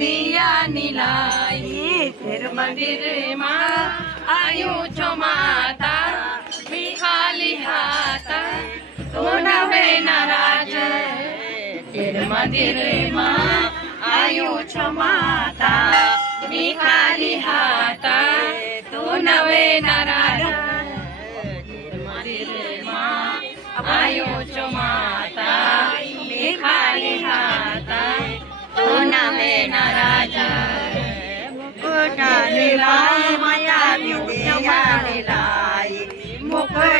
दिया निलाई तेर मंदिर में आयु छो माता मी खाली हाथ तो नवे नाराज तेर मंदिर में आयु छो माता मी खाली हाथ तो नवे नाराज तेर मंदिर में आयु छो माता मी खाली हाथ तो नवे नाराज मुकुट लीला माया विद्या लीलाई मुकुट